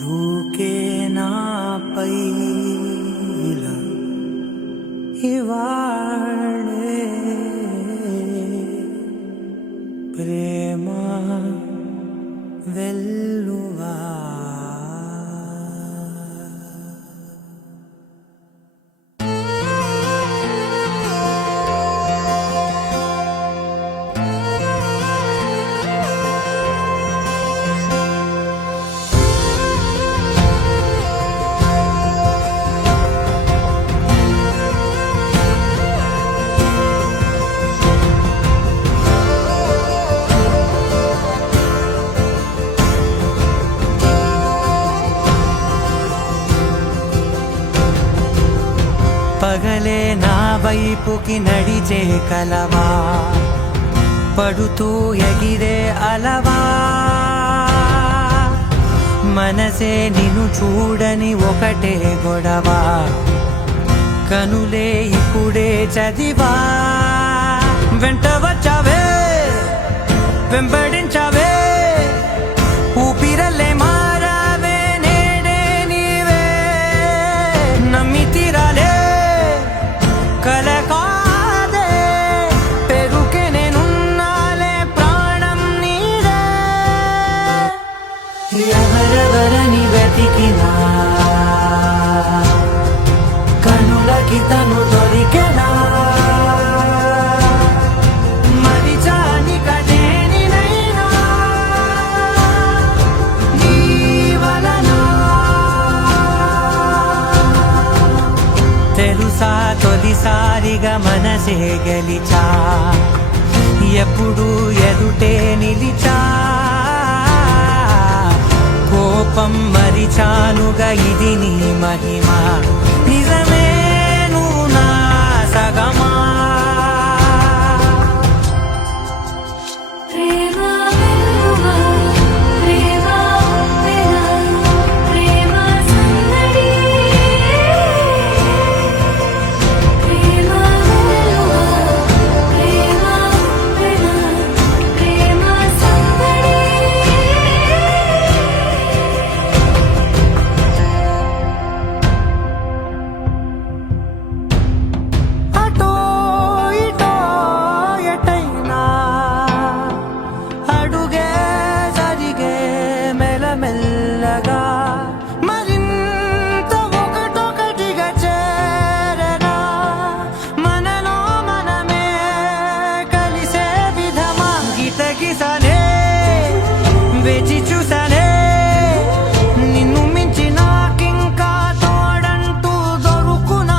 దూకే నాపై ఇలా ఇవాళే ప్రేమ వెల్లువా. పగలే నా వైపుకి నడిచే కలవా, పడుతూ ఎగిరే అలవా, మనసే నిన్ను చూడని ఒకటే గొడవ, కనులే ఇప్పుడే చదివా. వెంట వచ్చావే వెంబడించావే, ఊపిరల్లే మారావే నేడే నీవే, నమ్మి తీరాలే కలకాదే, పెరుకే నేనున్నాలే ప్రాణం నీదే. ఎవరెవరని వెతికినా కనులకి తను దొరికెనా, మరిచాని కదేనినైనా నీ వలన. తెలుసా తొలిసారిగా మనసే గెలిచా, ఎప్పుడు ఎదుటే నిలిచా, కోపం మరిచానుగా ఇది నీ మహిమ, నిజమే నువ్వు నా సగమా. మెల్లగా మరింత ఒకటొకటిగా చేరనా, మనలో మనమే కలిసే విధమా. గితగిసనే వేచి చూసానే, నిన్ను మించి నాకింకా తోడంటూ దొరుకునా.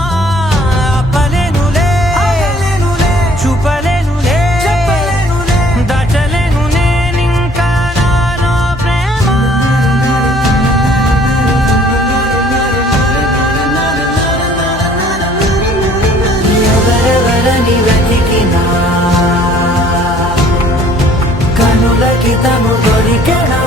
అప్పలేనులే చూపలేనులే దాచలేను నేనింకా నాలో ప్రేమ. ఎవరెవరని వెతికినా కనులకి తను దొరికెనా.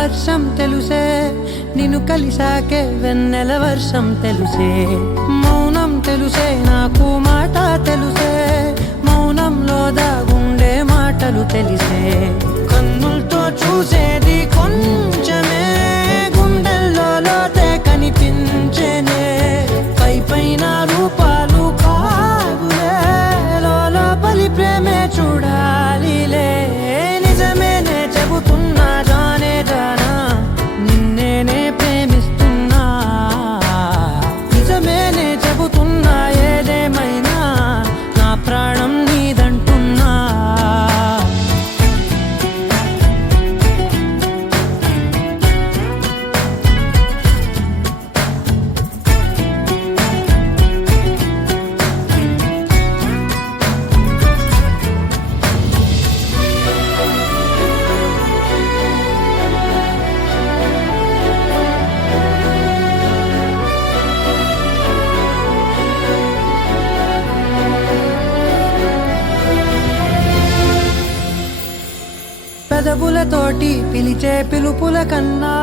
వర్షం తెలుసే నిన్ను కలిసాకే వెన్నెల వర్షం తెలుసే మౌనం తెలుసే నాకు మాట తెలుసే మౌనంలో దాగుండే మాటలు తెలిసే కన్నులతో చూసేది కొంచెమే గుండెల్లో లోతే కనిపించేనే పై పైన రూపాలు కావులే లోపలి ప్రేమే చూడాలిలే నిజమేనే చెబుతున్నా జానే జానా నిన్నేనే ప్రేమిస్తున్నా నిజమేనే చెబుతున్నా ఏదేమైనా నా ప్రాణం నీదంటున్నా పెదవులతోటి పిలిచే పిలుపుల కన్నా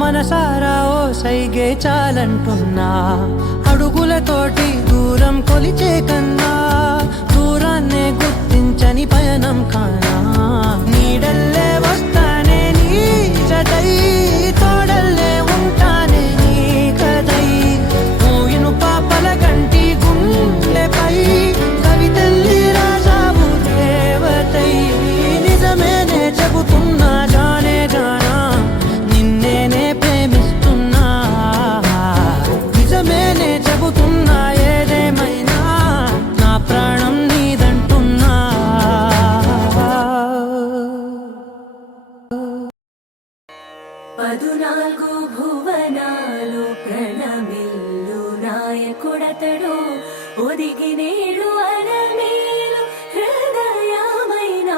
మనసారా ఓ సైగే చాలంటున్నా అడుగులతోటి దూరం కొలిచే కన్నా దూరాన్నే గుర్తించని పయనం కానా నీడల్లే వస్తానే నీ జతై తోడల్లే ఉంటానే నీ కదై మూయిను పాపల కంటి గుండెపై కవితల్లి రాజావు దేవతై నిజమేనే చెబుతున్నా జానే జానా నిన్నేనే ప్రేమిస్తున్నా నిజమేనే చెబుతున్నా ఏదేమైనా నా ప్రాణం నీదంటున్నా 14 భువనాలు ప్రణమిల్లు నాయకుడతడు ఒదిగి నేడు అరమేలు హృదయమైనాడు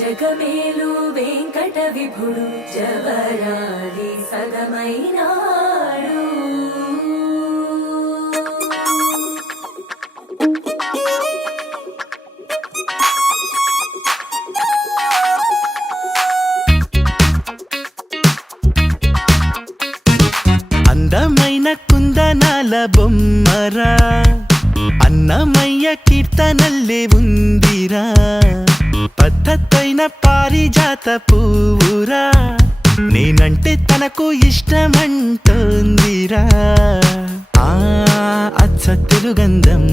జగమేలు వెంకట విభుడు జవరాలి సగమైనాడు అందమైన కుందనాల బొమ్మరా అన్నమయ్య కీర్తనల్లే ఉందిరా పద్ధతైన పారిజాత పువ్వురా నేనంటే తనకు ఇష్టమంటోందిరా ఆ అచ్చ తెలుగంధం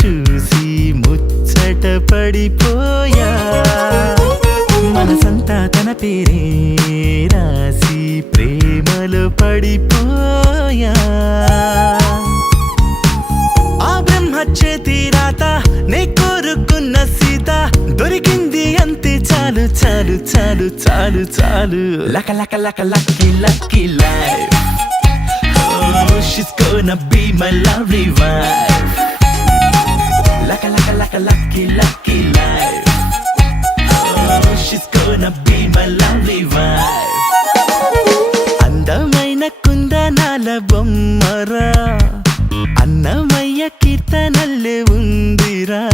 చూసి ముచ్చట పడిపోయా మనసంతా తన పేరే రాసి ప్రేమలో పడిపోయా ఆ బ్రహ్మ చేతి రాత నే కోరుకున్న సీత దొరికింది అంతే చాలు చాలు చాలు చాలు చాలు లక లక లక lucky lucky life Oh, she's gonna be my lovely wife Laka laka laka lucky lucky life Oh, she's gonna be my lovely wife అందమైన కుందనాల బొమ్మరా అన్నమయ్య కీర్తనల్లే ఉందిరా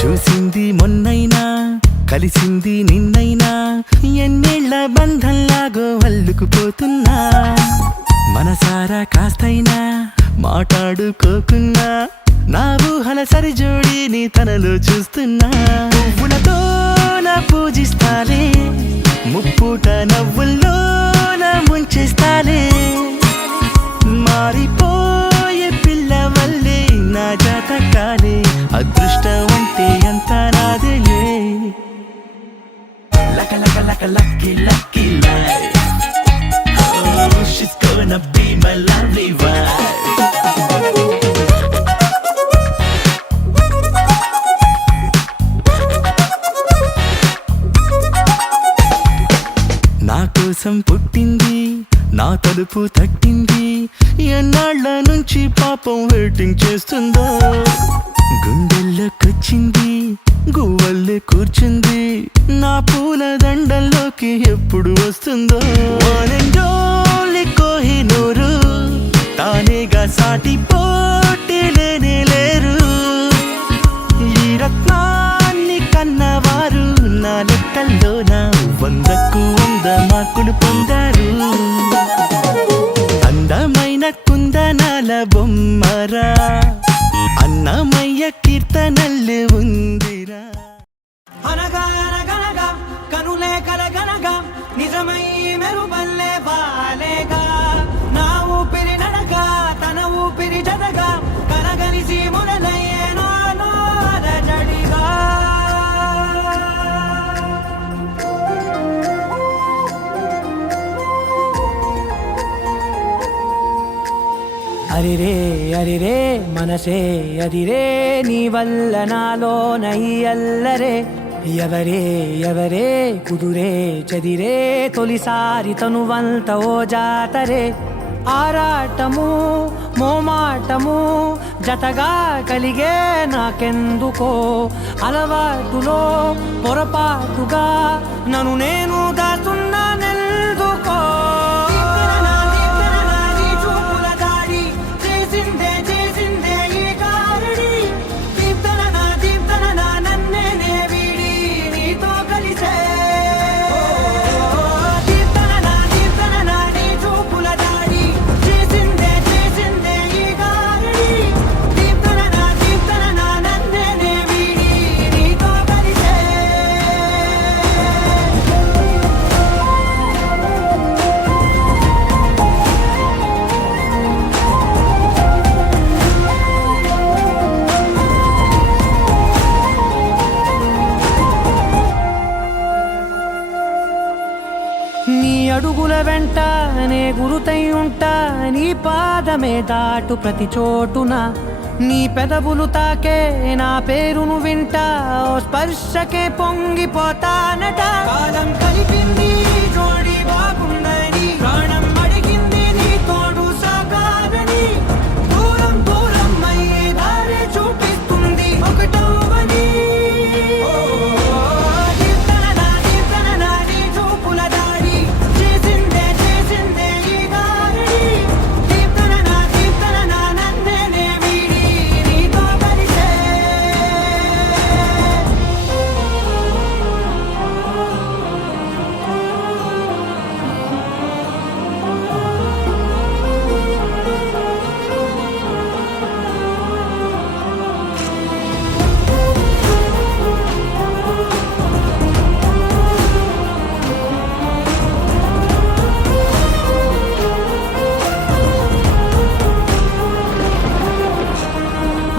చూసింది మొన్నైనా కలిసింది నిన్నైనా ఎన్నేళ్ల బంధంలాగో అల్లుకుపోతున్నా మనసారా కాస్తైనా మాట్లాడుకోకున్నా నా ఊహల సరిజోడిని తనలో చూస్తున్నా పువ్వులతో నా పూజిస్తాలే ముప్పుట నవ్వుల్లో నా ముంచేస్తాలే మారిపోయే పిల్ల వల్లే నా జాతకాలే అదృష్టం అంటే ఎంత నాదేలే లక లక లక lucky lucky life Oh, she's gonna be my lovely wife నా కోసం పుట్టింది నా తలుపు తట్టింది, ఎన్నాళ్ళ నుంచి పాపం వెయిటింగ్ చేస్తుందో. గుండెల్లోకొచ్చింది, గువ్వల్లే కూర్చుంది, నా పూల దండల్లోకి ఎప్పుడు వస్తుందో. వానెండోలి కోహినూరు, తానేగా సాటి పోటీ లేనే లేరు. ఈ రత్నాన్ని కన్నవారు నా లెక్కల్లోన 100కు 100 మార్కులు పొందారు. అందమైన కుందనాల బొమ్మరా, అన్నమయ్య కీర్తనల్లు ఉందిరా. అనగా అనగనగా కనులే కలగనగా నిజమై మెరుపల్లే వాలేగా, నా ఊపిరి నడగా తన ఊపిరి జతగా కలగలిసి మొదలయ్యేనో అలజడిగా. అరిరే అరిరే మనసే అదిరే, నీ వల్ల నాలో నై అల్లరే. ఎవరే ఎవరే కుదురే చదిరే, తొలిసారి తనువంత ఓ జాతరే. ఆరాటము మోమాటము జతగా కలిగే నాకెందుకో, అలవాటులో పొరపాటుగా నన్ను నేను దాస్తున్నానెందుకో. నీ అడుగుల వెంట నే గురుతై ఉంటా, నీ పాదమే దాటు ప్రతి చోటున. నీ పెదవులు తాకే నా పేరును వింటా, ఓ స్పర్శకే పొంగిపోతానట. కాలం కలిపింది జోడి బాగుందని, ప్రాణం అడిగింది నీ తోడు సాగాలని. దూరం దూరం అయ్యే దారి చూపిస్తుంది ఒకటవని.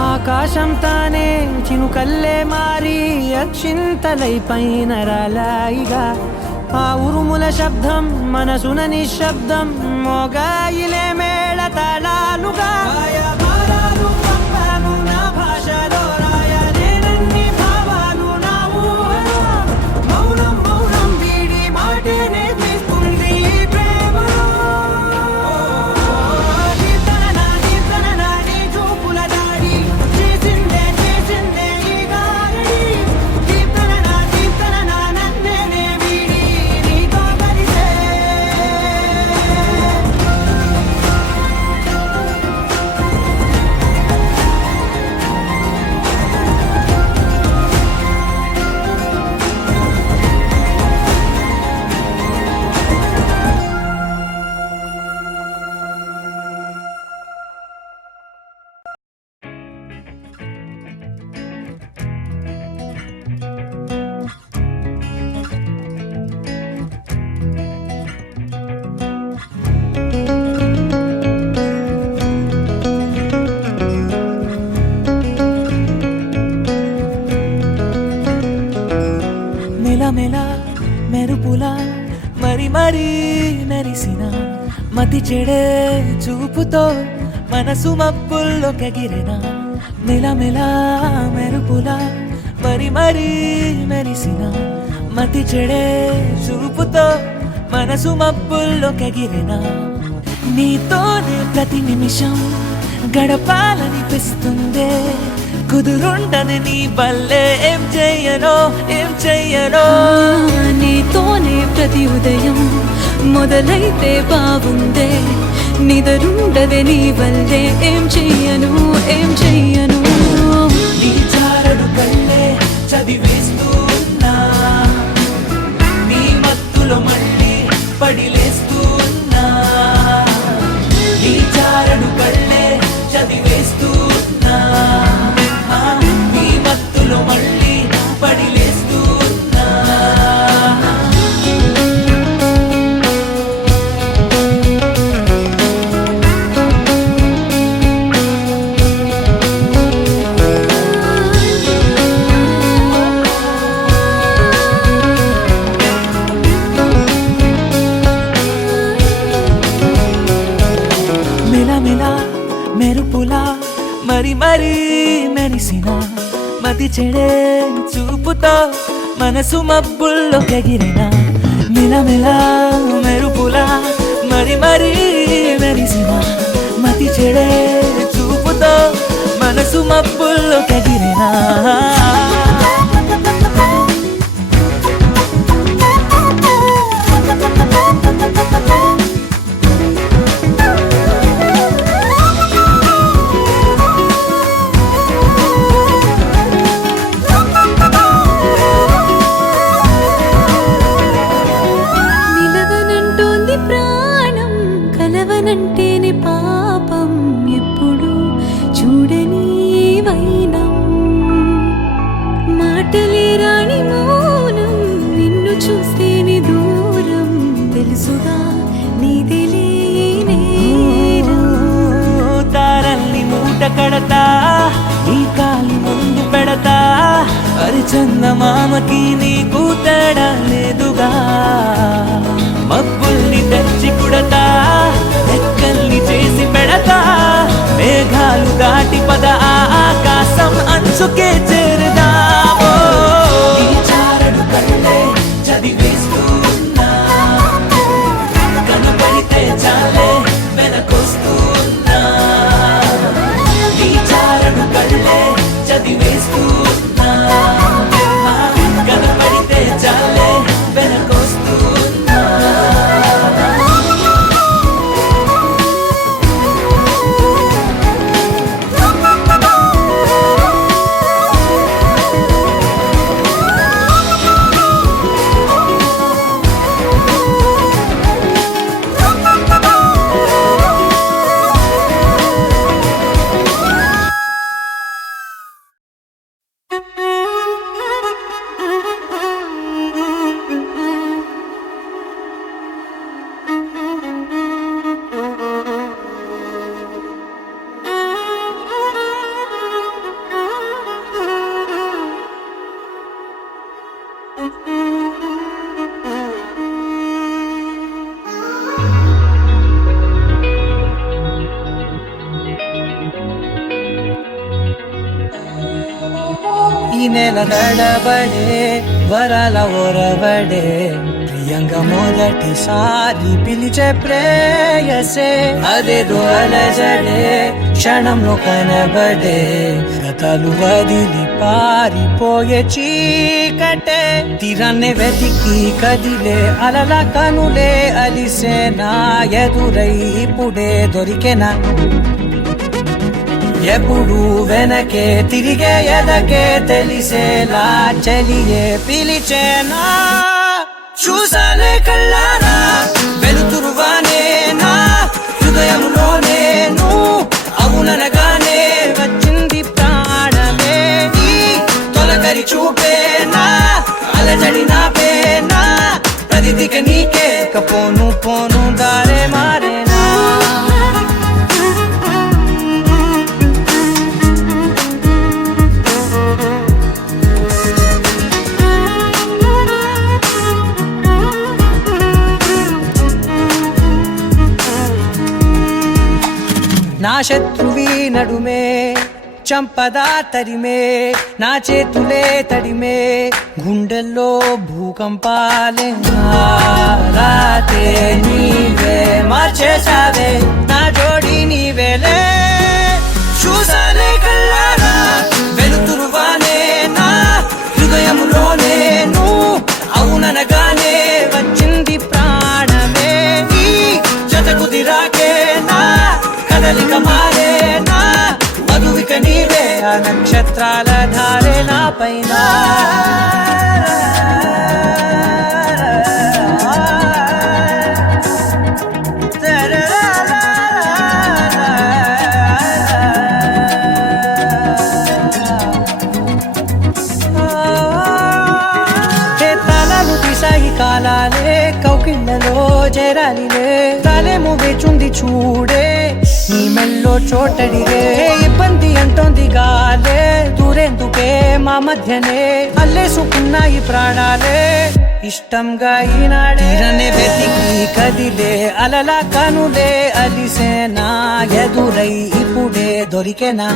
ఆకాశం తానే చినుకల్లే మారి అక్షింతలై పైన రాలాయిగా. ఆ ఉరుముల శబ్దం మనసున నిశ్శబ్దం, మోగాయిలే మేళ తాళాలుగా. నా భాషలో రాయలేనన్ని భావాలు నా ఊహలో. మౌనం మౌనం వీడి మాటే నేర్పిస్తుంది ప్రేమలో. మెలమెల మెరుపులా మరి మరి మెరిసిన, మతి చెడే చూపుతో మనసు మబ్బుల్లో కగిరిన. మెలమెల మెరుపులా మరి మరి మెరిసిన, మతి చెడే చూపుతో మనసు మబ్బుల్లో కగిరినా నీతోనే ప్రతి నిమిషం గడపాలనిపిస్తుందే కుదురుండని నీ వల్లే ఏం చెయ్యనో నీతోనే ప్రతి ఉదయం మొదలైతే బాగుందే నిదరుండదే నీ వల్లే ఏం చెయ్యను నీ చారడు కళ్ళే చదివేస్తూ ఉన్నా నీ మత్తులో మళ్ళీ పడిలేస్తూ ఉన్నా నీ చారడు కళ్ళే చదివేస్తూ ఉన్నా నీ మత్తులో మళ్ళీ పడిలేస్తూ ఉన్నా మెలమెలా మెరుపులా మరి మెరిసిన మతి చెడే చూపుతో మనసు మబ్బుల్లో ఎగిరిన మెలమెలా మెరుపులా మరి మెరిసిన మతి చెడే చూపుతో మనసు మబ్బుల్లో ఎగిరిన నిలవనంటోంది ప్రాణం కలవనంటేనే పాపం ఎప్పుడు చూడని వైనం మాటలే రాణి మౌనం నిన్ను చూస్తేనే దూరం తెలుసుగా నీదిలే తారల్ని మూట కడతా ఈ కాలి ముందు పెడతా చందమామకి నీకు తేడా లేదుగా మబ్బుల్ని తెచ్చి కుడతా లెక్కల్ని చేసి పెడతా మేఘాలు దాటి పద ఆకాశం అంచుకే చేరుదామో నీ చారడు కళ్ళే చదివేస్తూ ఉన్నా కనబడితే చాలే వెనకొస్తూ ఉన్నా నీ చారడు కళ్ళే చదివేస్తూ ఉన్నా కనబడితే చాలే వెనకొస్తూ ఉన్నా ఈ నెల నడబడే వరాల ఒరబడే ప్రియంగా మొదటిసారి పిలిచే ప్రేయసే అదేదో అలజడే క్షణంలో కనబడే గతాలు వదిలి పారిపోయే చీకటే తీరాన్ని వెతికి కదిలే అలల కనులే అలిసే నా ఎదురై ఇప్పుడే దొరికెనా ఎప్పుడు వెనకే తిరిగే ఎదకే తెలిసేలా చెలియే పిలిచేనా చూసానే కళ్ళారా వెలుతురువానే నా హృదయంలోనే అవుననగానే వచ్చింది ప్రాణమే ఈ తొలకరి చూపేనా అలజడి నాపేనా ప్రతిదిక నీకే పోను దారే మారేనా నా శత్రువి నడుమే చంపదా తరిమే నా చేతులే తడిమే గుండెల్లో భూకంపాలే రాతే నీవే మార్చేసావే నా జోడి నీవేలే చూసాలే కళ్ళారా వెలుతురువానే నా హృదయములోనే నువ్వు అవుననగానే వచ్చింది ప్రాణమే నీ జత కుదిరాకే నా కదలిక మారే నా మధువిక నీవే ఆ నక్షత్రాల ధారే నా పైన కాలాలే కౌకిళ్ళలో చేరాలిలే కాలేమో వేచుంది చూడే నీ మెల్లో చోటడిగే ఇబ్బంది అంటోంది గాలే దూరేందుకే మా మధ్యనే అల్లేసుకున్నాయి ప్రాణాలే ఇష్టంగా ఈనాడే వెతికి కదిలే అలలా కనులే అలిసేనా ఎదురై ఇప్పుడే దొరికెనా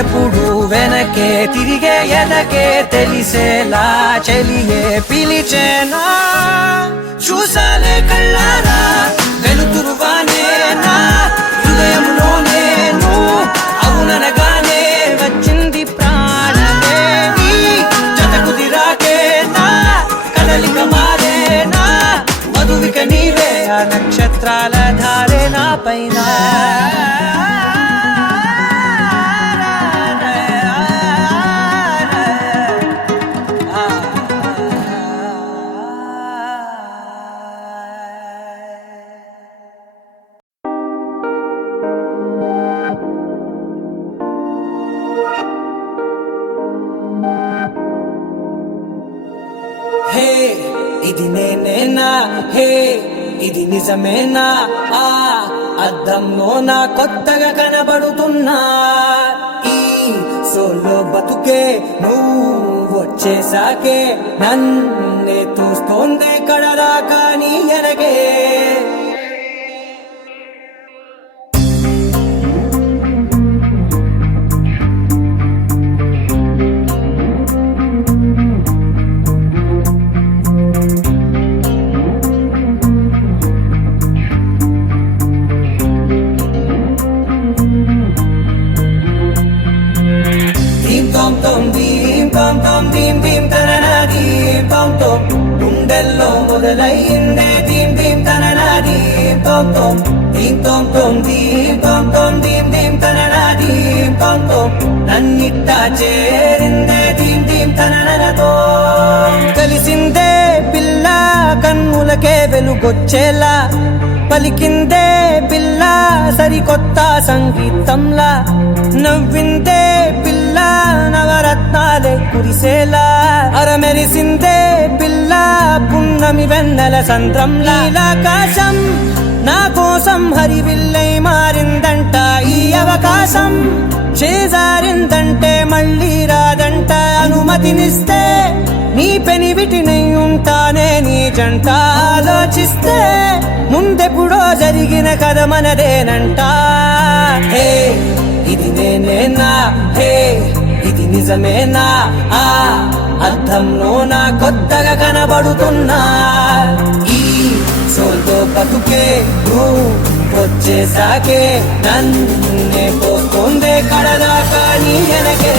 ఎప్పుడు వెనకే తిరిగే ఎదకే తెలిసేలా చెలియే పిలిచేనా చూసాలే కళ్ళారా వెలుతురువానే నా హృదయంలోనే నువ్వు అవుననగానే వచ్చింది ప్రాణమే నీ జత కుదిరాకే నా కదలిక మారే నా మధువిక నీవే ఆ నక్షత్రాల ధారే నా పైన హే ఇది నేనేనా హే ఇది నిజమేనా ఆ అద్దంలో నా కొత్తగా కనబడుతున్నా ఈ సోలో బతుకే నువ్వు వచ్చేసాకే నన్నే తోస్తోందే కడరా కానీ ఎనగే గుండెల్లో మొదలైందే దీం దీం తననా దీం తోం తోం దీం తోం తోం దీం తోం తోం దీం దీం తననా దీం తోం తోం నన్నిట్టా చేరిందే దీం దీం తననతో కలిసిందే పిల్ల కన్నులకే వెలుగొచ్చేలా పలికిందే పిల్ల సరికొత్త సంగీతంలా నవ్విందే పిల్ల నవరత్నాలే కురిసేలా అరమెరిసిందే పిల్ల పున్నమి వెన్నెల సంద్రంలా ఆకాశం నా కోసం హరివిల్లై మారిందంట ఈ అవకాశం చేజారిందంటే మళ్ళీ రాదంట అనుమతినిస్తే నీ పెనివిటినై ఉంటానే నీ జంట ఆలోచిస్తే ముందెప్పుడో జరిగిన కథ మనదేనంట హే ఇది నేనేనా హే ఇది నిజమేనా ఆ అద్దంలో నా కొత్తగా కనబడుతున్నా ఈ సోల్తో బతుకే నువ్వు వచ్చేసాకే నన్నే పోతుందే కడదా కానీ ఎనకే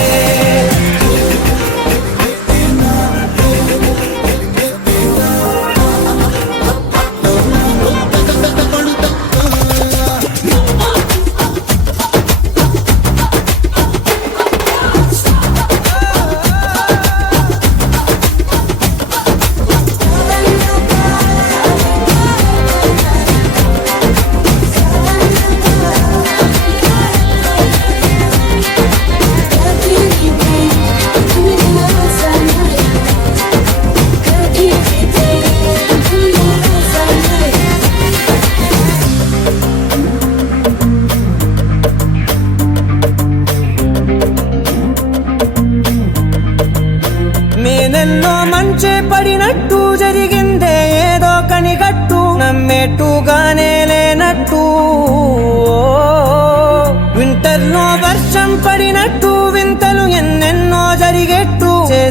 you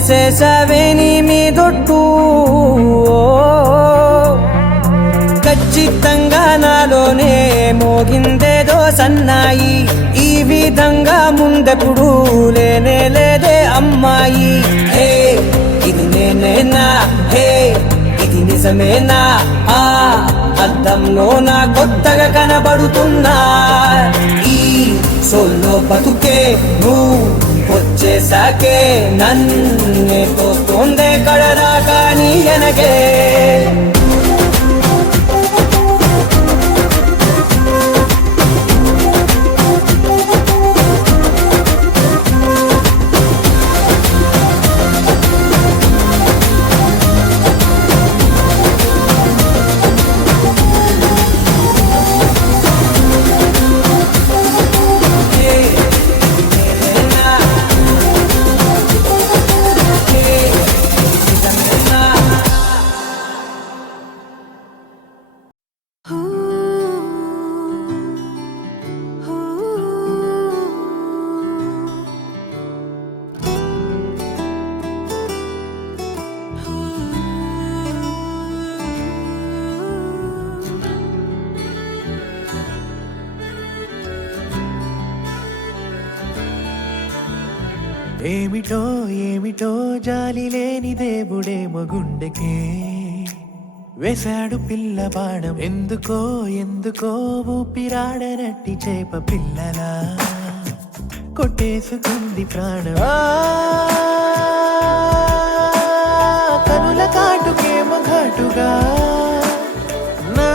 వేసేసావే నీ మీదొట్టు ఖచ్చితంగా నాలోనే మోగిందేదో సన్నాయి ఈ విధంగా ముందెప్పుడు లేనే లేదే అమ్మాయి హే ఇది నేనేనా హే ఇది నిజమేనా ఆ అద్దంలో నా కొత్తగా కనబడుతున్నా ఈ సోల్లో బతుకే నువ్వు వచ్చేసాకే నన్నే తోస్తోందే కడదాకా నీ ఎనగే ఏమిటో ఏమిటో జాలి లేని దేవుడేమో గుండెకే వేశాడు పిల్ల బాణం ఎందుకో ఎందుకో ఊపిరాడనట్టి చేప పిల్లలా కొట్టేసుకుంది ప్రాణం కనుల కాటుకేమో ఘాటుగా నా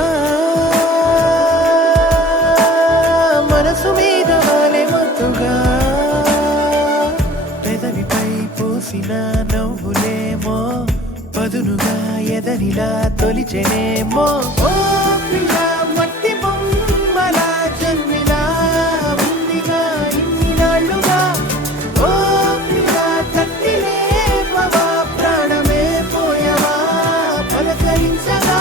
మనసు మీద వాలే మత్తుగా పెదవిపై పూసిన నవ్వులేమో పదునుగా ఎదరిలా తొలిచెనేమో ఓ పిల్ల మట్టి బొమ్మలా జన్మిలా ఉందిగా ఇన్ని నాళ్ళుగా ఓ పిల్ల తట్టిలేపవా ప్రాణమే పోయవా పలకరించగా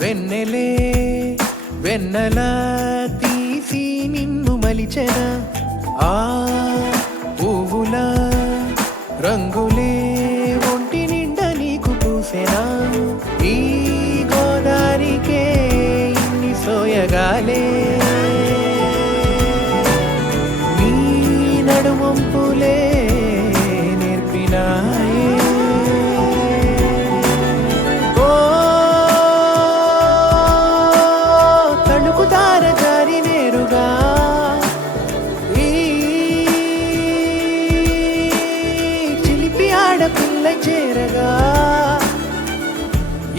వెన్నెలే వెన్నెలా తీసి నిన్ను మలిచెన ఆ పువ్వుల రంగులే ఒంటి నిండా నీకు పూసెనా ఈ గోదారికే ఇన్ని సోయగాలే నీ నడుమొంపులే నేర్పినాయే చేరగా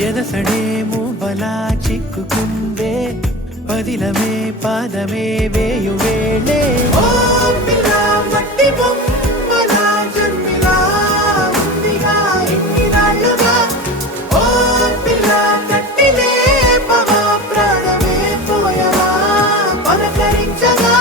ఎదసడే మూబలా చిక్కుకుందే పదిలమే పాదమే వేయు వేళే ఓ పిల్ల మట్టి బొమ్మలా జన్మిలా ఉందిగా ఇన్ని నాళ్ళుగా ఓ పిల్ల తట్టిలేపవా ప్రాణమే పోయవా పలకరించగా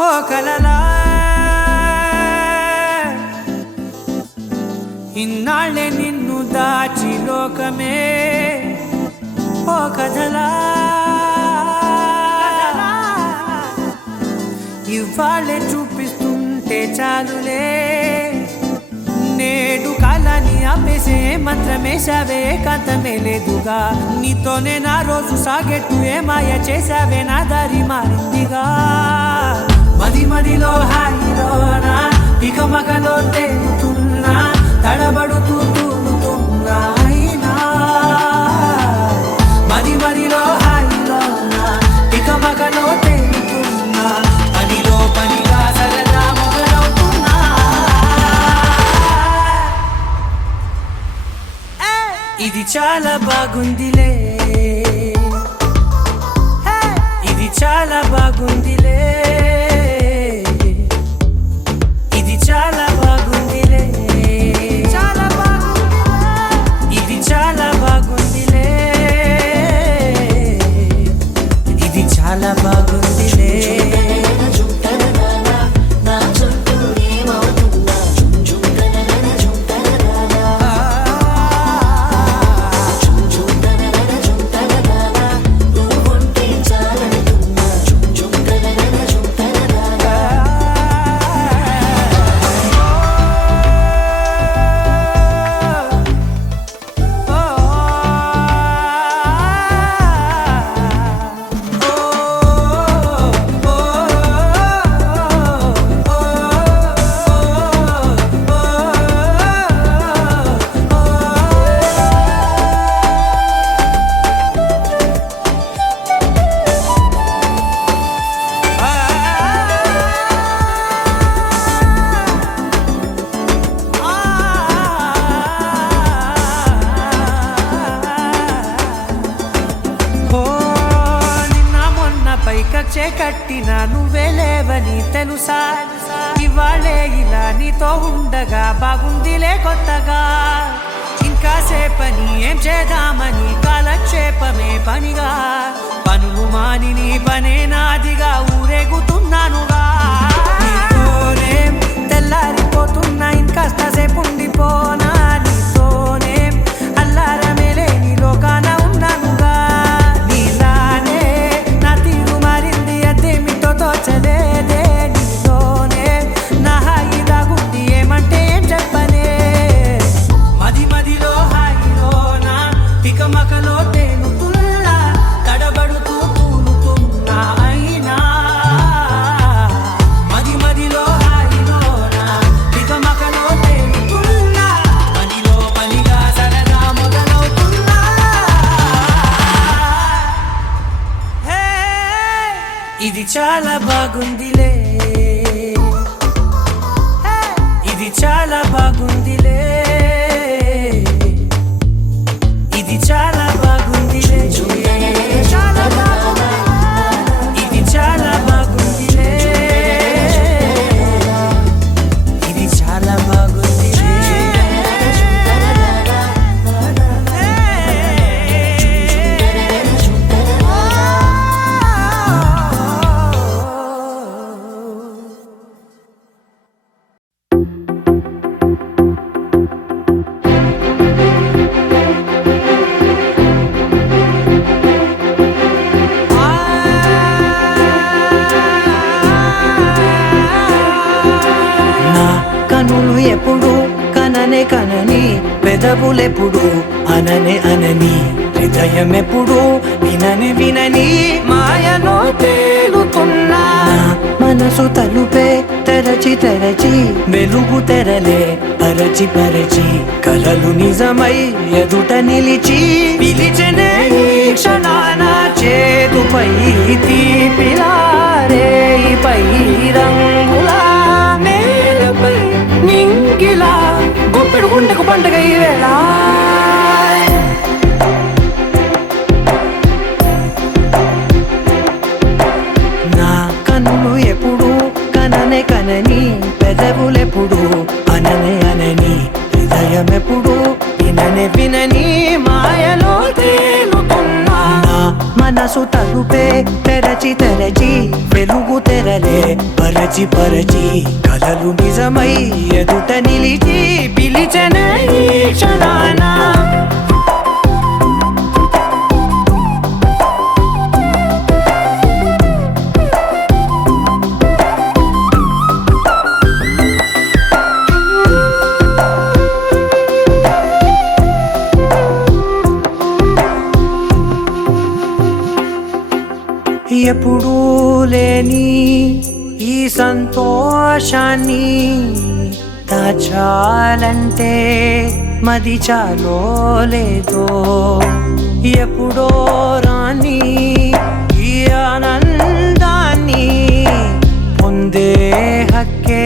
ఓ కలలా ఇన్నాళ్ళే నిన్ను దాచి లోకమే ఓ కథలా ఇవాళ్ళే చూపిస్తుంటే చాలులే నేడు కాలాన్ని ఆపేసే మంత్రమేశావే కాంతమే లేదుగా నీతోనే నా రోజు సాగెట్టు ఏ మాయ చేశావే నా దారి మారిందిగా మది మదిలో హాయిలోనా ఇక మగలో తేలుతున్నా తడబడుతూ తూలుతున్నా అయినా చాలా బాగుందిలే ఇది చాలా బాగుందిలే ఇది చాలా బాగుందిలే చాలా బాగుంది ఇది చాలా బాగుందిలే ఇది చాలా బాగుందిలే పైకచ్చే కట్టిన నువ్వే లేవని తెలుసా ఇవాళే ఇలా నీతో ఉండగా బాగుందిలే కొత్తగా ఇంకా సేపని ఏం చేద్దామని కాలక్షేపమే పనిగా పనులు మాని నీ పనే నాదిగా ఊరేగుతున్నానుగా నీతోనే తెల్లారిపోతున్నా ఇంకాస్త సేపు ఉండిపోనా నీతోనే అల్లారమే లేని లోకాన ఉన్నానుగా నీలానే నా తీరు మారింది అదేమిటో తోచలేదే నీలోనే నా హాయి దాగుంది ఏమంటే ఏం చెప్పనే మది మదిలో హాయిలోనా తికమకలో తేలుతున్నా తడబడుతూ తూలుతున్నా అయినా మది మదిలో హాయిలోనా తికమకలో తేలుతున్నా పనిలో పనిగా సరదా మొదలవుతున్నా హే ఇది చాలా బాగుందిలే ఇది చాలా బాగుందిలే ఇది చాలా బాగుందిలే చాలా బాగుంది ఇది చాలా బాగుందిలే ఇది చాలా బాగుందిలే నా కనులు ఎప్పుడు కననే కనని పెదవులెప్పుడు అననే అనని హృదయం ఎప్పుడు వినని వినని మాయలో తేలుతున్నా నా మనసు తలుపే తెరచి తెరచి వెలుగు తెరలే పరచి పరచి కలలు నిజమై ఎదుట నిలిచి పిలిచనే ఈ క్షణాన చేతుపై తీపిలారే పై రంగులా నేలపై నింగిలా గుప్పెడు గుండెకు పండుగ ఈ వేళ నా కన్నులు ఎప్పుడు కననే కనని పెదవులెప్పుడు అననే అనని హృదయం ఎప్పుడు విననే వినని మాయలో తేలుతున్నా నా మనసు తలుపే తెరచి తెరచి వెలుగు తెరలే పరచి పరచి కలలు నిజమై ఎదుట నిలిచి పిలిచనే ఈ క్షణాన ఎప్పుడూ లేని ఈ సంతోషాన్ని దాచాలంటే మది చాలో లేదో ఎప్పుడో రాని ఈ ఆనందాన్ని పొందే హక్కే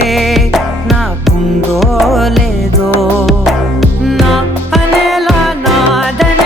నాకుందో లేదో నా అనేలా నాదని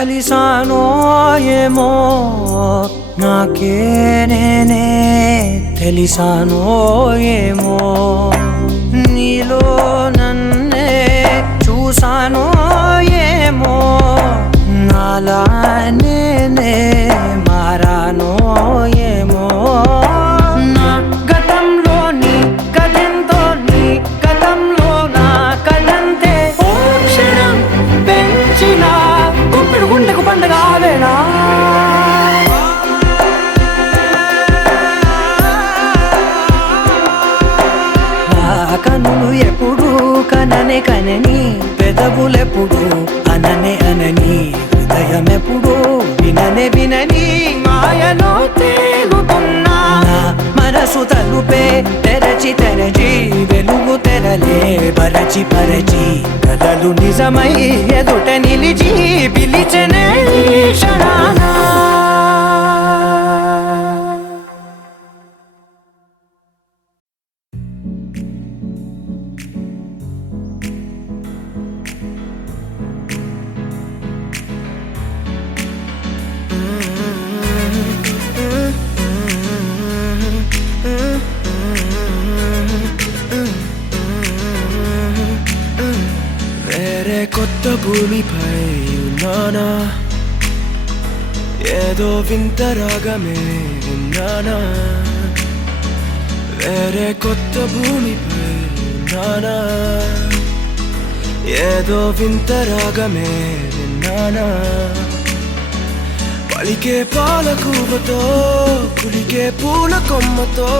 కలిసానో ఏమో నాకే నేనే తెలిసానో ఏమో నీలో నన్నే చూసానో ఏమో నాలా నేనే మారానో ఏమో నా గతంలోని కథంతో నీ గతంలో నా కథంతే ఓ క్షణం పెంచిన గుప్పెడు గుండెకు పండగ ఆవేనా కనులు ఎప్పుడు కననే కనని పెదవులెప్పుడు అననే అనని హృదయం ఎప్పుడు విననే వినని మాయలో తేలుతున్నా మనసు తలుపే తెరచి తెరచి వెలుగు తెరలే పరచి పరచి కలలు నిజమై ఎదుట నిలిచి పిలిచనే క్షణానా కొత్త భూమిపై ఉన్నానా ఏదో వింత రాగమే విన్నానా వేరే కొత్త భూమిపై ఉన్నానా ఏదో వింత రాగమే విన్నానా పలికే పాలకూవతో కులికే పూల కొమ్మతో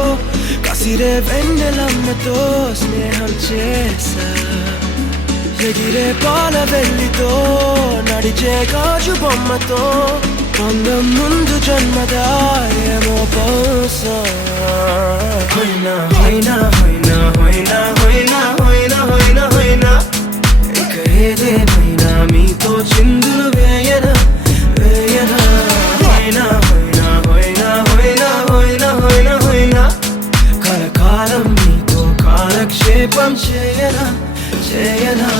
కసిరే వెన్నెలమ్మతో స్నేహం చేసా ఎగిరే పాల వెల్లితో నడిచే గాజు బొమ్మతో అందం ముందు జన్మదా ఏమో బహుశా హోయినా హోయినా హోయినా హోయినా హోయినా హోయినా హోయినా హోయినా ఇక ఏదేమైనా మీతో చిందులు వేయనా వేయనా హోయినా హోయినా హోయినా హోయినా హోయినా హోయినా హోయినా కలకాలం మీతో కాలక్షేపం చేయనా చేయనా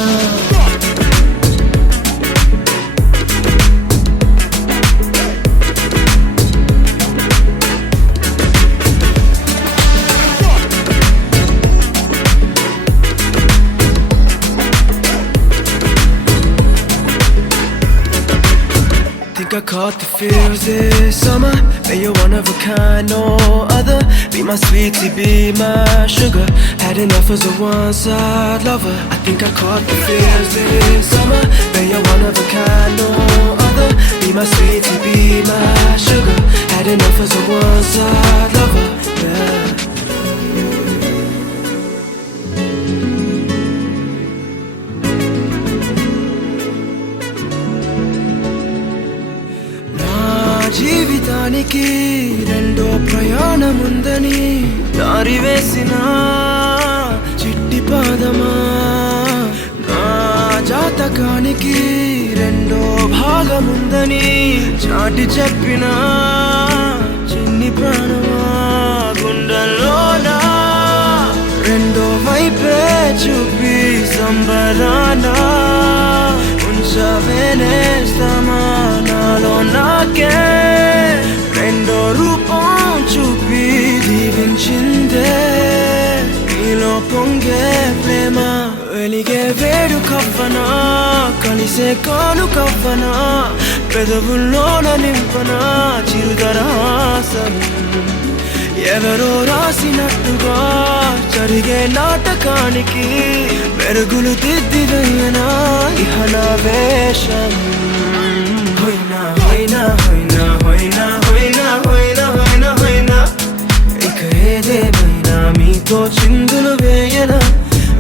Think I caught the feels this summer. Bet you're one of a kind, no other. Be my sweetie, be my sugar. Had enough as a one-side lover. I think I caught the feels this summer. Bet you're one of a kind, no other. Be my sweetie, be my sugar. Had enough as a one-side lover. Yeah. జీవితానికి రెండో ప్రయాణముందని దారి వేసిన చిట్టి పాదమా నా జాతకానికి రెండో భాగముందని చాటి చెప్పిన చిన్ని ప్రాణమా గుండెల్లోనా రెండో వైపే చూపి సంబరానా ఉంచవేనేస్తామా నాలో నాకే రెండో రూపం చూపి దీవించిందే నీలో పొంగే ప్రేమ వెలిగే వేడు కవ్వనా కలిసే కాను కవ్వనా పెదవుల్లోన నింపనా చిరుదరాసం ఎవరో రాసినట్టుగా జరిగే నాటకానికి మెరుగులు దిద్దివేయనా ఇహ నా వేషం హోయినా హోయినా హోయినా హోయినా హోయినా హోయినా హోయినా హోయినా ఇక ఏదేమైనా మీతో చిందులు వేయనా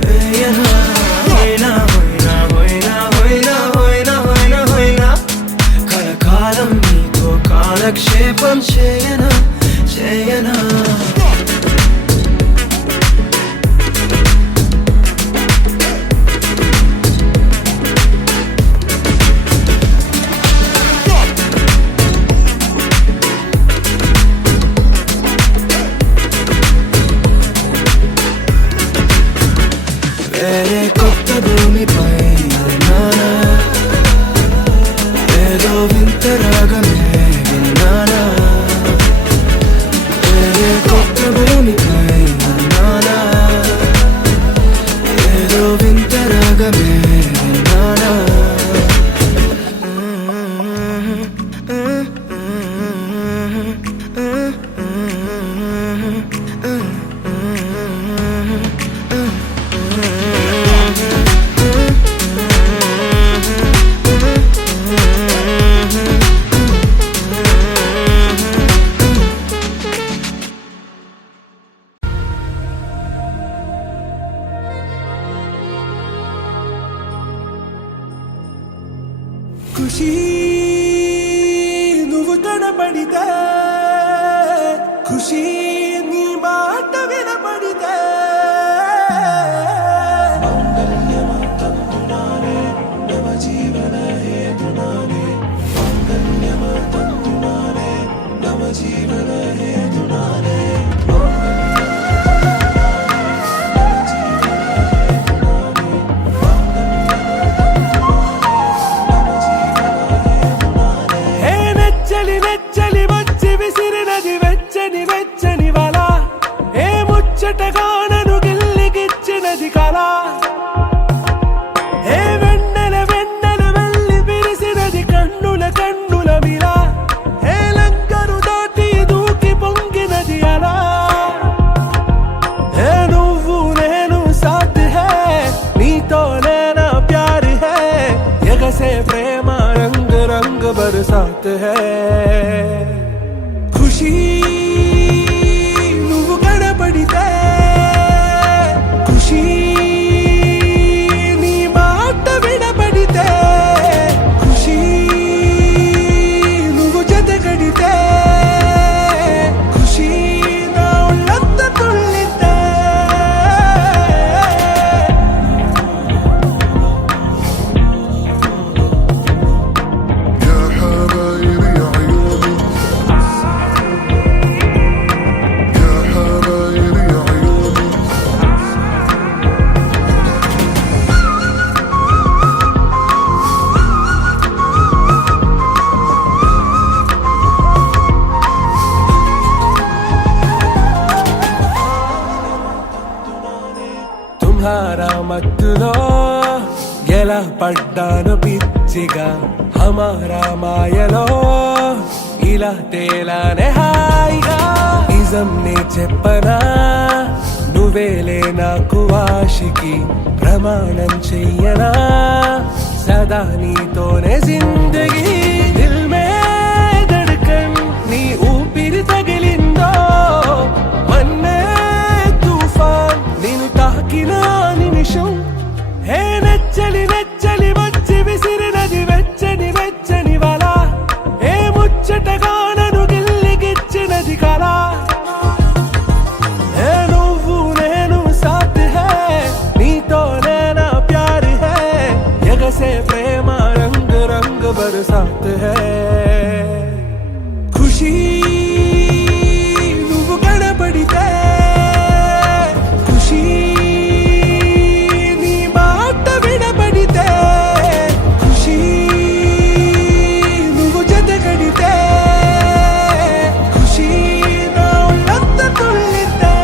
వేయనా హోయినా హోయినా హోయినా హోయినా హోయినా హోయినా హోయినా కలకాలం మీతో కాలక్షేపం చేయనా చేయనా వేరే కొత్త భూమిపై ఉన్నానా ఏదో ఖుషి నువ్వు కనపడితే ఖుషి నీ మాట వినపడితే నెచ్చలి నెచ్చలి వచ్చి విసిరినది వెచ్చని వెచ్చని వల ఏ ముచ్చటగానను గిల్లిగిచ్చినది కళ ఏ వెన్నెల వెన్నెల వెళ్ళి విరిసినది కన్నుల కన్నుల మిల ఏ లంకరు దాటి దూకి పొంగినది అలా ఏ నువ్వు నేను సాథ్ హై నీతోనే నా ప్యార్ హై ఎగసే ప్రేమ రంగ్ రంగ్ బరసాత్ హై ఖుషి నువ్వు కనపడితే ఖుషి నీ మాట వినపడితే ఖుషి నువ్వు జతగడితే ఖుషి నా ఒళ్ళంత తుళ్ళితే يا حبايبي يا عيوني يا حبايبي يا عيوني తుమ్హారా మత్తులో ఎలా పడ్డాను పిచ్చిగా హమారా మాయలో ఇలా తేలానే హాయిగా నిజం నే చెప్పనా నువ్వేలే నాకు ఆశికి ప్రమాణం చెయ్యనా సదా నీతోనే జిందగీ దిల్ మే ధడ్కన్ నీ ఊపిరి తగిలిందో మన్నే తుఫాన్ నేను తాకిన నిమిషం హే నెచ్చలి నెచ్చలి వచ్చి విసిరినది వెచ్చని వెచ్చని వల ఏ ముచ్చటగానను గిల్లిగిచ్చినది కళ ఏ నువ్వు నేను సాథ్ హై నీతోనే నా ప్యార్ హై ఎగసే ప్రేమ రంగ్ రంగ్ బరసాత్ హై ఖుషి నువ్వు కనపడితే ఖుషి నీ మాట వినపడితే ఖుషి నువ్వు జతగడితే ఖుషి నా ఒళ్ళంత తుళ్ళితే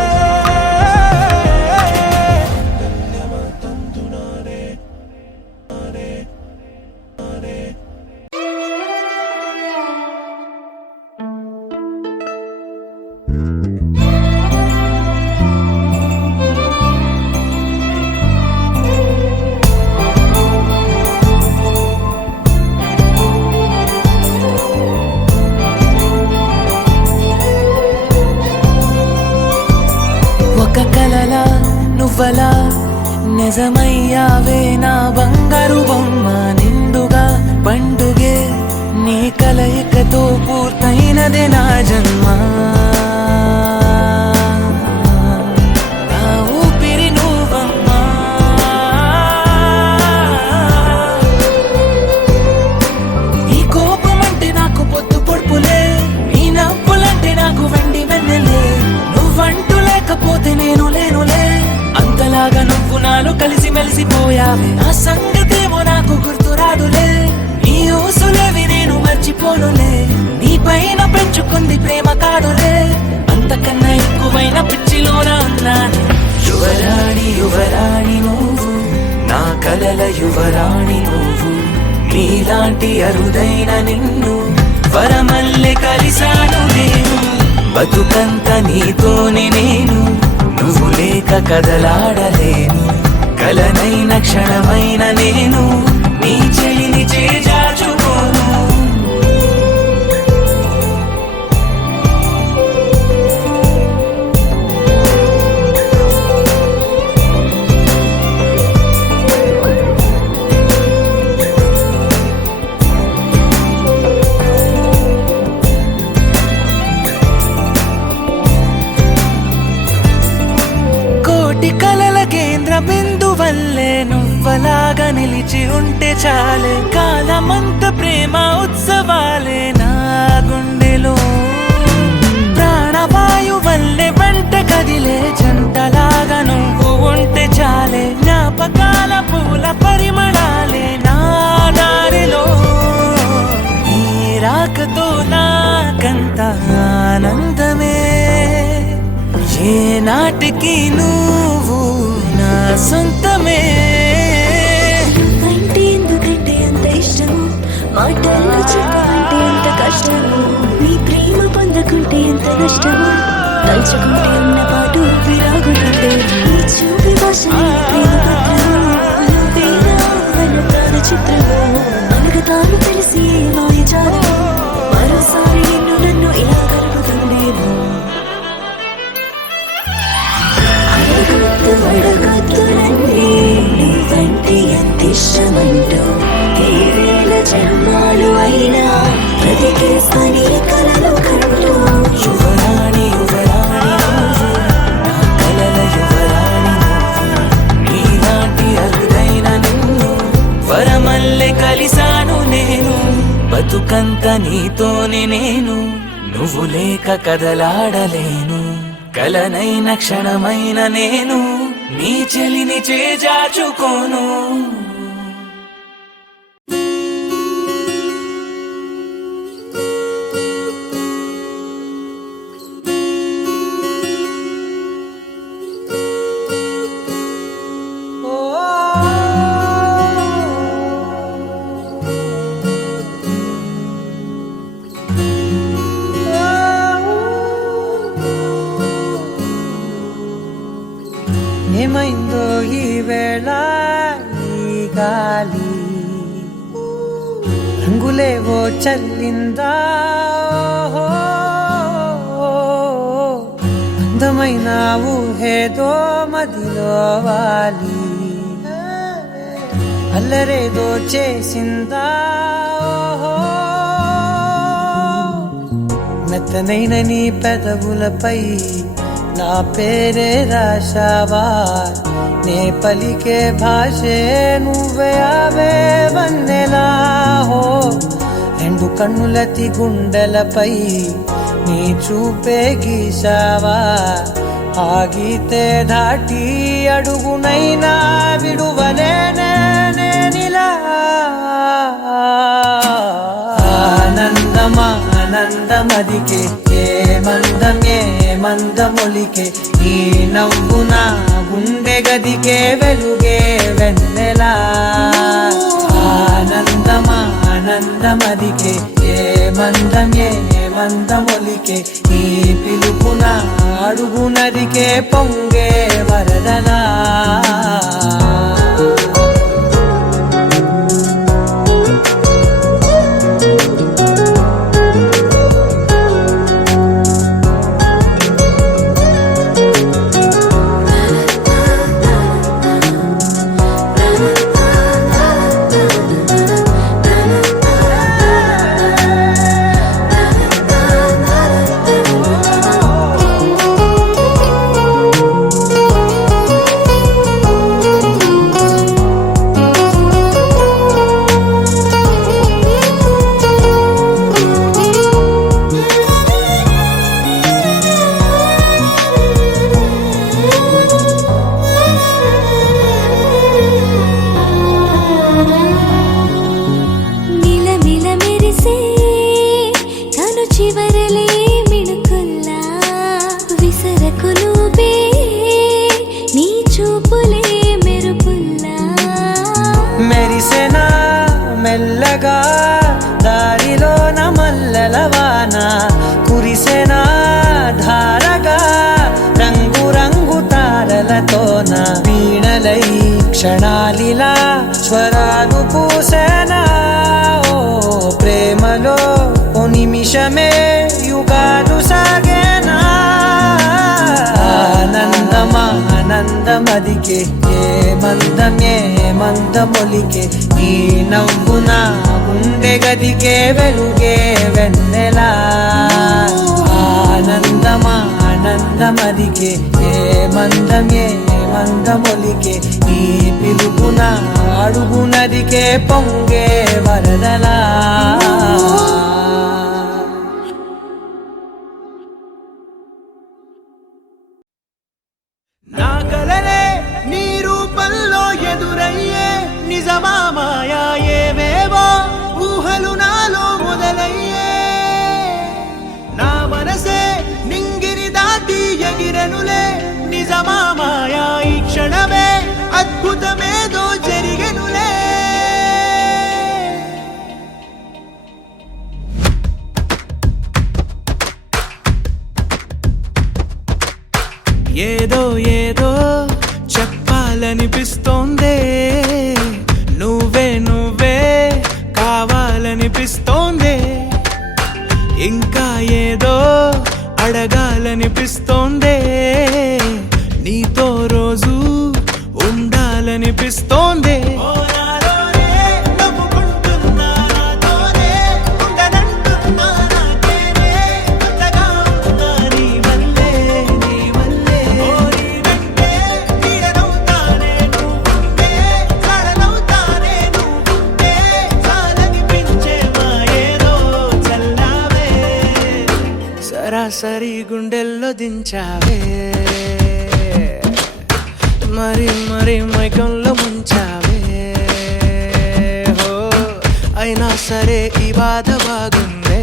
ఒక కలలా నువ్వలా నిజమయ్యావే నా బంగారు బొమ్మ నిండుగా పండుగే నీ కలయికతో పూర్తయినదే నా జన్మ నా ఊపిరి నువ్వమ్మా నీ కోపమంటే నాకు పొద్దు పొడుపులే నీ నవ్వులంటే నాకు వెండి వెన్నెలే నువ్వంటూ లేకపోతే నేను లేనులే అంతలాగా నువ్వు నాలో కలిసి మెలిసిపోయావే నా సంగతేమో నాకు గుర్తురాదులే నీ ఊసులేవి నేను మర్చిపోనులే నీ పైన పెంచుకుంది ప్రేమ కాదులే అంతకన్నా ఎక్కువైన పిచ్చిలోన ఉన్నాను యువరాణి యువరాణి నువ్వు నా కలల యువరాణి నువ్వు నీలాంటి అరుదైన నిన్ను వరమల్లె కలిసాను నేను బతుకంత నీతోనే నేను నువ్వు లేక కదలాడలేను కలనైన క్షణమైన నేను నీ చెలిని చేజాచుకోను కోటి కలల కేంద్ర బిందువల్లే నువ్వలాగా నిలిచి ఉంటే చాలే కాలమంత ప్రేమ ఉత్సవాలే నా గుండెలో ప్రాణవాయు వల్లే వెంట కదిలే జంటలాగా నువ్వు ఉంటే చాలే జ్ఞాపకాల పూల పరిమళాలే నా దారిలో నీ రాకతో నాకంత ఆనందమే ఏ నాటికి నువ్వు నా సొంతమే అంటే ఎందుకంటే అంత ఇష్టము మాటల్లో చెప్పాలంటే ఎంత కష్టము నీ ప్రేమ పొందకుంటే ఎంత నష్టము తలుచుకుంటే ఉన్న పాటు విరాగుతుంటే నీ చూపి భాష ప్రేమ పత్రము నువ్వేనా మన ప్రాణ చిత్రము మనకు తాను తెలిసి మాయ జాలము మరోసారి నిన్ను నన్ను ఇలా కలుపుతుండేను అడగొద్దురండి నువ్వంటే ఎంత ఇష్టమంటూ ఏ వేల జన్మాలు అయినా బ్రతికేస్తానే కలలు కంటూ యువరాణి యువరాణి నువ్వు నా కలల యువరాణి నువ్వు నీలాంటి అరుదైన నిన్ను వరమల్లె కలిసాను నేను బతుకంత నీతోనే నేను నువ్వు లేక కదలాడలేను కలనైన క్షణమైన నేను నీ చెలిని చేజాచుకోను ఏమైందో ఈ వేళ ఈ గాలి రంగులేవో చల్లిందా అందమైన ఊహేదో మదిలో వాలి అల్లరేదో చేసిందా మెత్తనైన నీ పెదవులపై నా పేరే రాశావా నే పలికే భాషే నువ్వే ఆవే వన్నెలా హో రెండు కన్నులతి గుండెలపై నీ చూపే గీశావా ఆగితే దాటి అడుగునైనా విడువలేనే నేనిలా ఆనందమా ఆనందమదికే ఏ మందమొలికే ఈ నవ్వు నా గుండె గదికే వెలుగే వెన్నెలా ఆనందమా ఆనందమదికే ఏ మందమొలికే ఈ పిలుపున అడుగునదికే పొంగే వరదలా మెల్లగా దారిలోన మల్లెలవాన కురిసెనా ధారగా రంగు రంగు తారలతోన వీణలై క్షణాలిలా స్వరాలు పూసెనా ఓ ప్రేమలో ఓ నిమిషమే యుగాలు సాగేనా ఆనందమా ఆనందమదికే ఏ మందమొలికే ఈ నవ్వున గుండె గదికే వెలుగే వెన్నెలా ఆనందమా ఆనందమదికే ఏ మందమొలికే ఈ పిలుపున అడుగు నదికే పొంగే వరదలా నా కలలే నీ రూపంలో ఎదురయ్యే నిజమా మాయా ఏవేవో ఊహలు నాలో మొదలయ్యే నా మనసే నింగిని దాటి ఎగిరెనులే నిజమా మాయా ఈ క్షణమే అద్భుతమేదో జరిగెనులే ఏదో ఏదో చెప్పాలనిపిస్తోందే నువ్వే నువ్వే కావాలనిపిస్తోందే ఇంకా ఏదో అడగాలనిపిస్తోందే నీతో రోజు ఉండాలనిపిస్తోందే సరాసరి గుండెల్లో దించావే మరి మరి మైకంలో ముంచావే హో అయినా సరే ఈ బాధ బాగుందే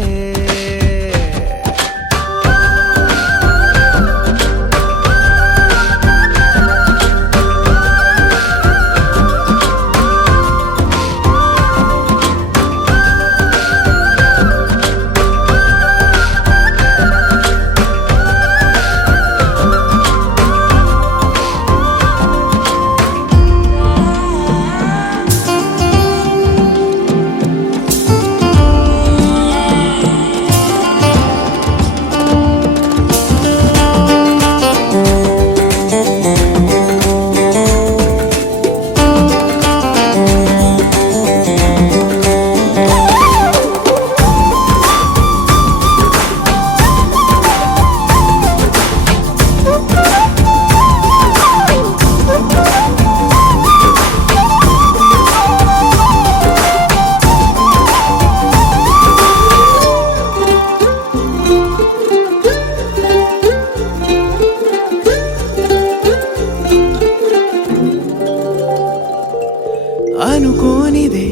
అనుకోనిదే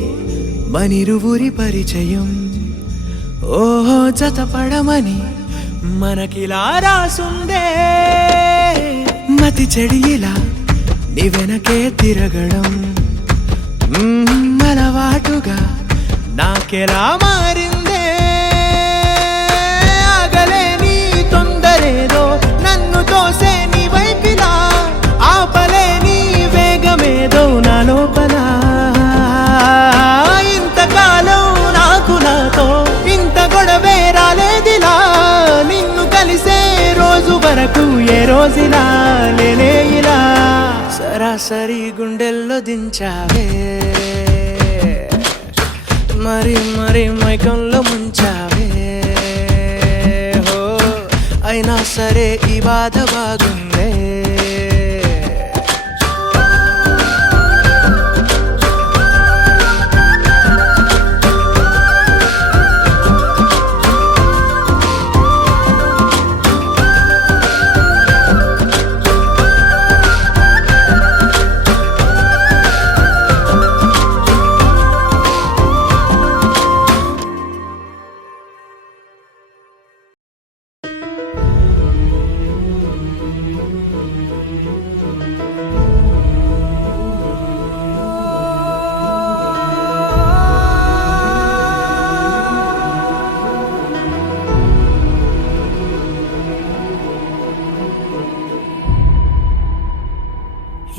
మనిరువురి పరిచయం ఓహో జతపడమని మనకిలా రాసుందే మతి చెడిలా నీ వెనకే తిరగడం అలవాటుగా నాకెలా మారిందే ఆగలేని తొందరేదో నన్ను తోసే నీ వైపిలా ఆపలేని వేగమేదో నా లోపల ఇంతకాలం నాకు నాతో ఇంత గొడవే రాలేదిలా నిన్ను కలిసే రోజు వరకు ఏ రోజులా లేనే ఇలా సరాసరి గుండెల్లో దించావే మరి మరి మైకంలో ముంచావే హో అయినా సరే ఈ బాధ బాగుందే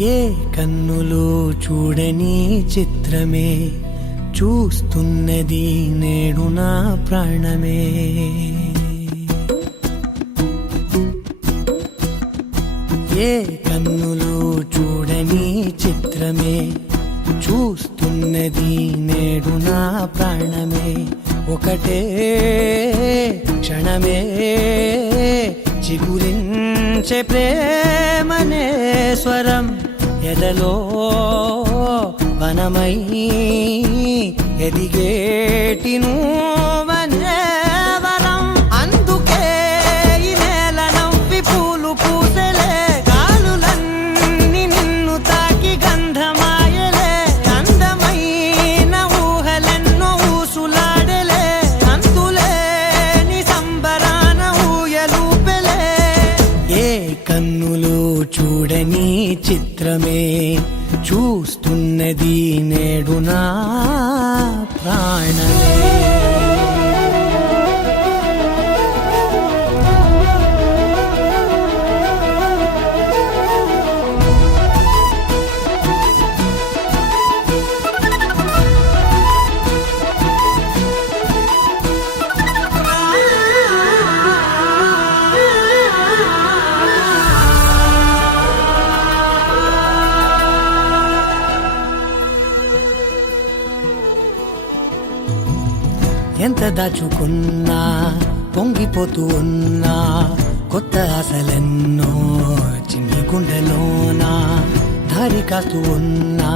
ఏ కన్నులు చూడని చిత్రమే చూస్తున్నది నేడు నా ప్రాణమే ఏ కన్నులు చూడని చిత్రమే చూస్తున్నది నేడు నా ప్రాణమే ఒకటే క్షణమే చిగురించే ప్రేమనే స్వరం ఎదలో వనమై ఎదిగేటి నువ్వనే వరం అందుకే ఈ నేల నవ్వి పూలు పూసెలే గాలులన్నీ నిన్ను తాకి గంధమాయలే అందమైన ఊహలెన్నో ఊసులాడలే అంతులేని సంబరాన ఊయలూపెలే ఏ కన్నులు చూడని చిత్రమే చూస్తున్నది నేడు నా ప్రాణమే ఎంత దాచుకున్నా పొంగిపోతూ ఉన్నా కొత్త ఆశలెన్నో చిన్ని గుండెలోనా దారి కాస్తూ ఉన్నా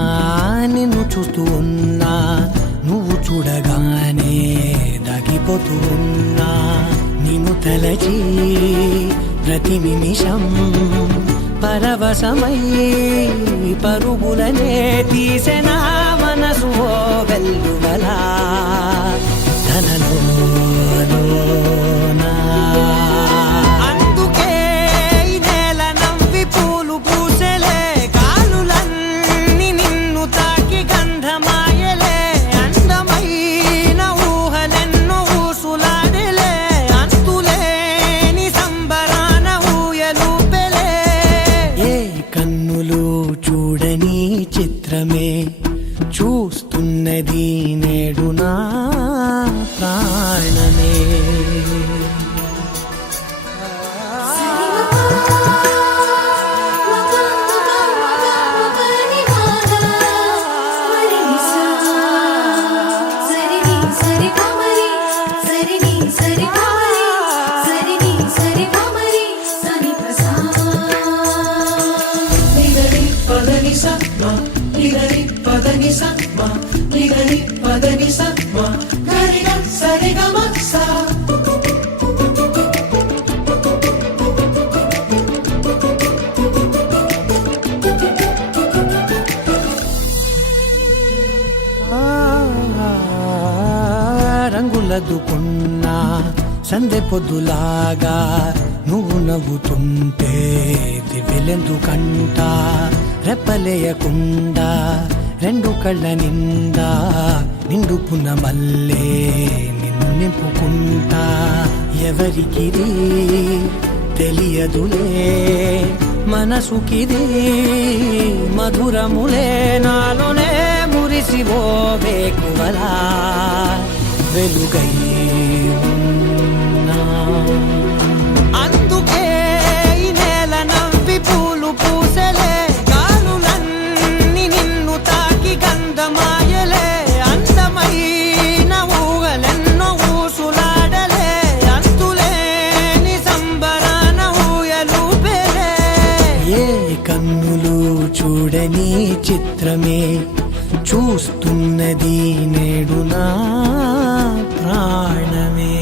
నిన్ను చూస్తూ ఉన్నా నువ్వు చూడగానే దాగిపోతూ ఉన్నా నిన్ను తలచి ప్రతి నిమిషం పరవశమై పరుగులనే తీసెనా మనసు ఓ వెల్లువలా అందుకే ఈ నేల నవ్వి పూలు పూసెలే గాలులన్నీ నిన్ను తాకి గంధమాయలే అందమైన ఊహలెన్నో ఊసులాడలే అంతులేని సంబరాన ఊయలూపెలే ఏ కన్నులు చూడని చిత్రమే చూస్తున్నది నేడు నా ప్రాణమే రంగులదుకున్నా సందె పొద్దులాగా నువ్వు నవ్వుతుంటే దివ్వెలెందుకంట రెప్పలేయకుండా రెండు కళ్ళ నిండా నిండుకున్న మల్లే నిన్ను నింపుకుంటా ఎవరికిది తెలియదులే మనసుకిది మధురములే నాలోనే మురిసివో వేకువలా వెలుగై ఉన్నా అందుకే ఈ నేల నవ్వి పూలు పూసెలే గాలులన్నీ నిన్ను తాకి గంధమాయలే అందమైన ఊహలెన్నో ఊసులాడలే అంతులేని సంబరాన ఊయలూపెలే ఏ కన్నులు చూడని చిత్రమే చూస్తున్నది నేడు నా ప్రాణమే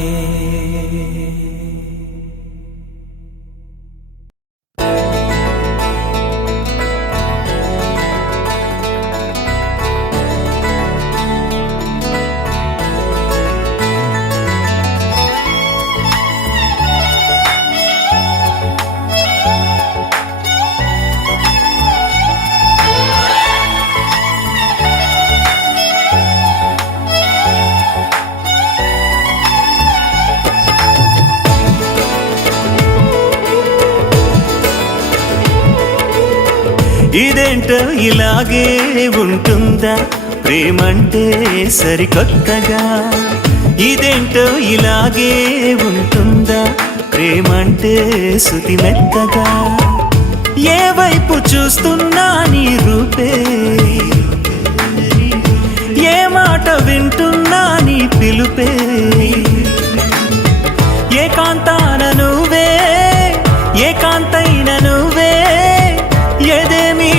ఇదేంటో ఇలాగే ఉంటుందా ప్రేమంటే సరికొత్తగా ఇదేంటో ఇలాగే ఉంటుందా ప్రేమంటే శృతి మెత్తగా ఏ వైపు చూస్తున్నా నీ రూపే ఏ మాట వింటున్నా నీ పిలుపే ఏకాంతాన నువ్వే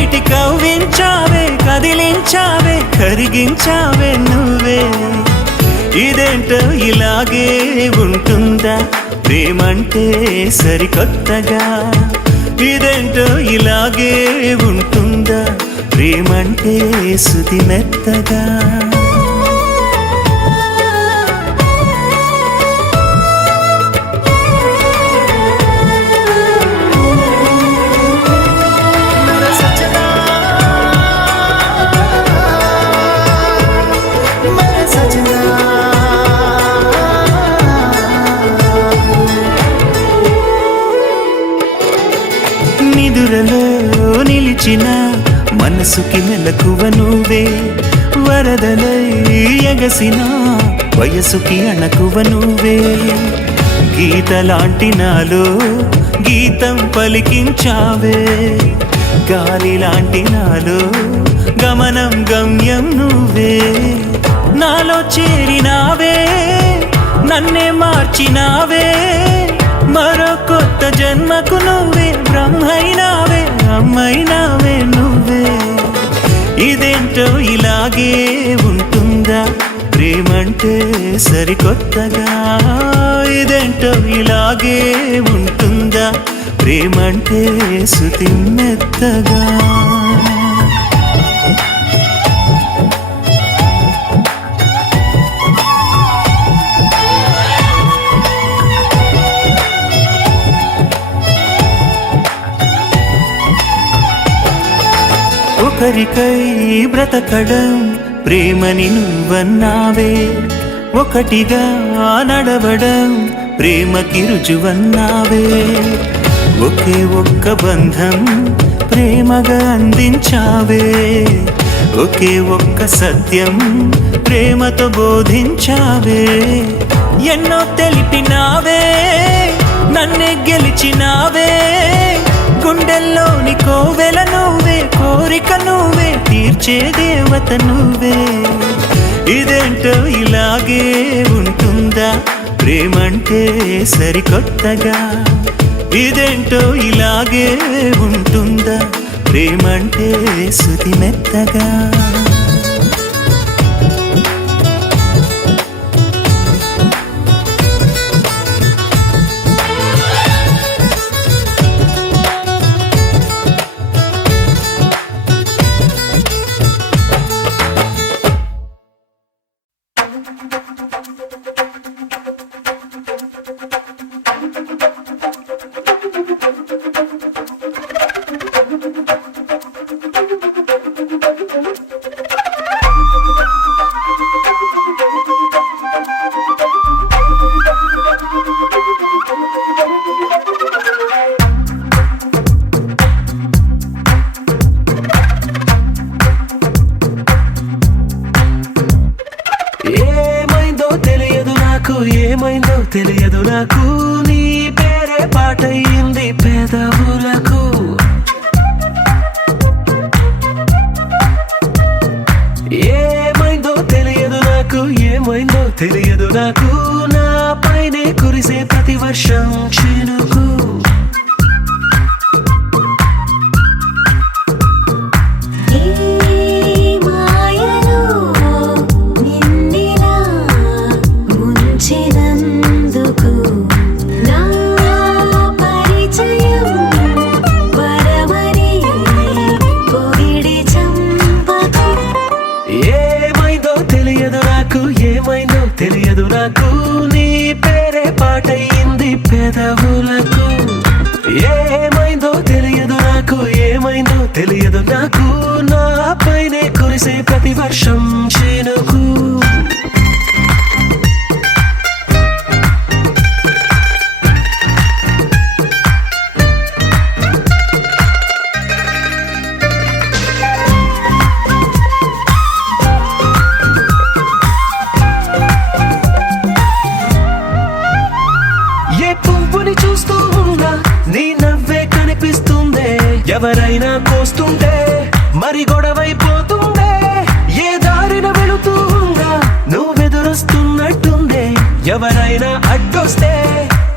మీటి కవ్వించావే, కదిలించావే, కరిగించావే నువ్వే. ఇదేంటో ఇలాగే ఉంటుందా ప్రేమంటే సరికొత్తగా, ఇదేంటో ఇలాగే ఉంటుందా ప్రేమంటే సుతి మెత్తగా. నిదురలో నిలిచిన మనసుకి మెలకువ నువ్వే, వరదలై ఎగసిన వయసుకి అణకువ నువ్వే. గీతలాంటి నాలో గీతం పలికించావే, గాలి లాంటి నాలో గమనం గమ్యం నువ్వే. నాలో చేరినావే, నన్నే మార్చినావే, మరో కొత్త జన్మకు నువ్వే బ్రహ్మైనావే, అమ్మైనావే నువ్వే. ఇదేంటో ఇలాగే ఉంటుందా ప్రేమంటే సరికొత్తగా, ఇదేంటో ఇలాగే ఉంటుందా ప్రేమంటే సుతి మెత్తగా. ఒకరికై బ్రతకడం ప్రేమని నువ్వన్నావే, ఒకటిగా నడవడం ప్రేమకి రుజువన్నావే. ఒకే ఒక్క బంధం ప్రేమగా అందించావే, ఒకే ఒక్క సత్యం ప్రేమతో బోధించావే. ఎన్నో తెలిపినావే, నన్నే గెలిచినావే, గుండెల్లోని కోవెల నువ్వే, కోరిక నువ్వే, తీర్చే దేవత నువ్వే. ఇదేంటో ఇలాగే ఉంటుందా ప్రేమంటే సరికొత్తగా, ఇదేంటో ఇలాగే ఉంటుందా ప్రేమంటే సుతి మెత్తగా. ఏమైందో తెలియదు నాకు, నీ పేరే పాటయింది పెదవులకు. ఏమైందో తెలియదు నాకు, ఏమైందో తెలియదు నాకు, నా పైనే కురిసే ప్రతి వర్షం చినుకు. ఏమైందో తెలియదు నాకు, నీ పేరే పాటయింది పెదవులకు. ఏమైందో తెలియదు నాకు, ఏమైందో తెలియదు నాకు, నా పైనే కురిసే ప్రతి వర్షం చినుకు. ఎవరైనా కోస్తుంటే మరి గొడవైపోతుందే, ఏ దారిన వెళుతుందా నువ్వెదురొస్తున్నట్టుందే. ఎవరైనా అడ్డొస్తే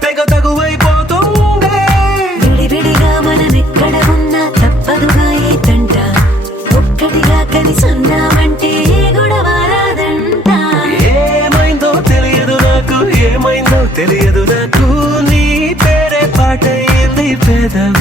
తెగ తగువైపోతుందే. విడివిడిగా మనమెక్కడ ఉన్నా తప్పదుగా ఈ తంట. పెదవి